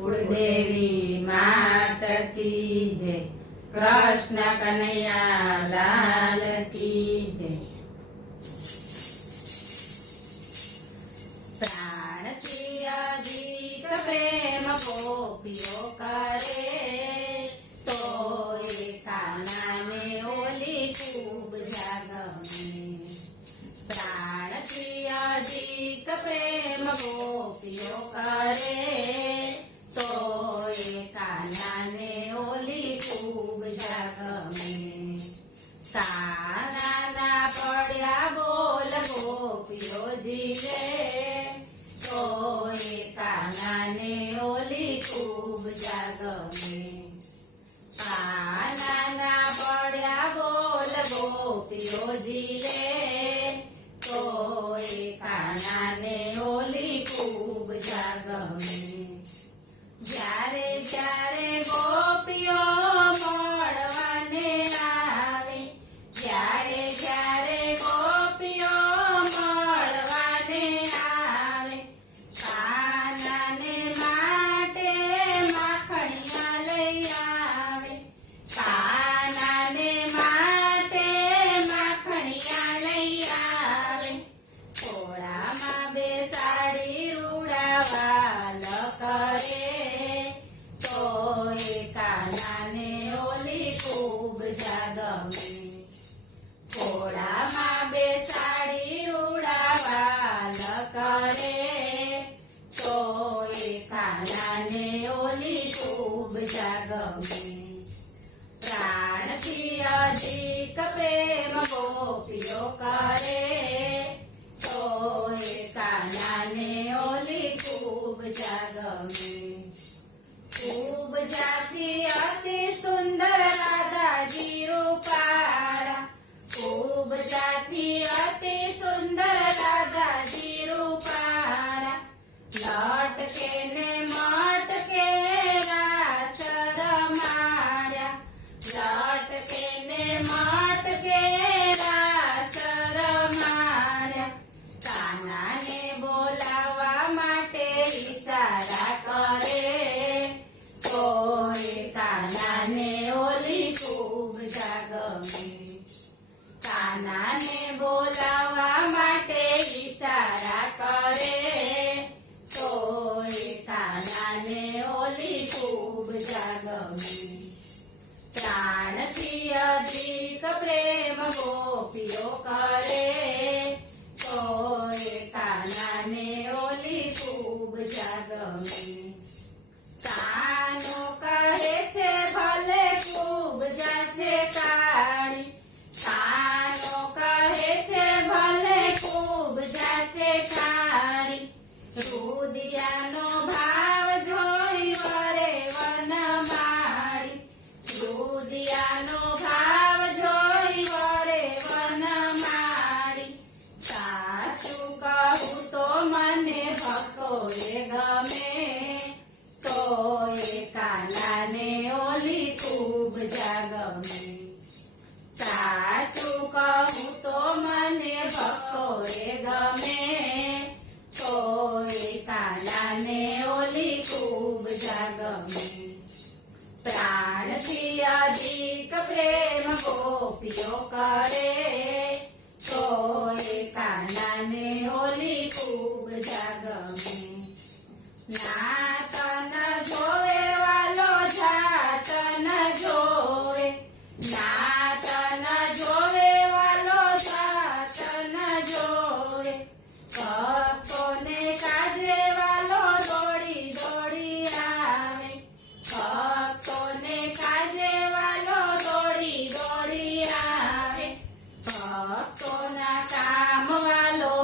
कुलदेवी मात की जय। कृष्ण कन्हैया लाल की जय। प्राण की अधिक प्रेम गोपियों करे, तो एका नामे ओली खूब जागमे। प्राण की अधिक प्रेम गोपियों करे, तो एका नामे ओली खूब जागमे। काना पड्या बोल गोपियो जीवे, तो एका नाने ओली खूब जागमे। काना पड्या बोल गोपियो जीवे, तो एका नाने ओली खूब जागमे। જ્યારે જ્યારે ગોપીઓ મળવાને આવે, જ્યારે જ્યારે ગોપીઓ મળવાને આવે, કાનાને માટે માખણિયા લઈ આવે, કાનાને માટે માખણિયા લઈ આવે, થોડામાં બેસાડી રૂડાવાલ કરે, તો એકા નાને ઓલી ખૂબ જાગમે। ઘોડામાં બેસાડી રૂડાવાલ કરે, તો એકા નાને ઓલી ખૂબ જાગમે। પ્રાણથી અધિક પ્રેમ ગોપીઓ કરે, તો એકા નાને ઓલી ખૂબ જાગમે। खूब जाती अति सुंदर राधाजी रूपाड़ा, खूब जाती अति सुंदर राधाजी रूपाड़ा, लटके ने मटके रास रमाड्या, लटके ने मटके रास रमाड्या। काना ने बोलावा माटे इशारा करे, तो एका नाने ओली खूब जागमे। कानाने बोलावा माटे इशारा करे, तो एका नाने ओली खूब जागमे। प्राणथी अधिक प्रेम गोपीओ करे, तो एका नाने ओली खूब जागमे। कानो કહે છે ભલે ખૂબ જાશે કાળી, કાનો કહે છે ભલે ખૂબ જાશે કાળી, રુદિયાનો ભાવ જોઈ વરે વનમાળી, રુદિયાનો ભાવ જોઈ વરે વનમાળી। સાચું કહું તો મને ભક્તોએ ગમે, તો એકા નાને ઓલી ખૂબ જાગમે। સાચું કહું તો મને ભક્તોએ ગમે, તો એકા નાને ઓલી ખૂબ જાગમે। પ્રાણથી અધિક પ્રેમ ગોપીઓ કરે, તો એકા નાને ઓલી ખૂબ જાગમે। નાત ન જોવે વાલો જાત ન જોવે, નાત ન જોવે વાલો જાત ન જોવે, ભક્તોને કાજે વાલો દોડી દોડી આવે, ભક્તોને કાજે વાલો દોડી દોડી આવે, ભક્તોના કામ વાલો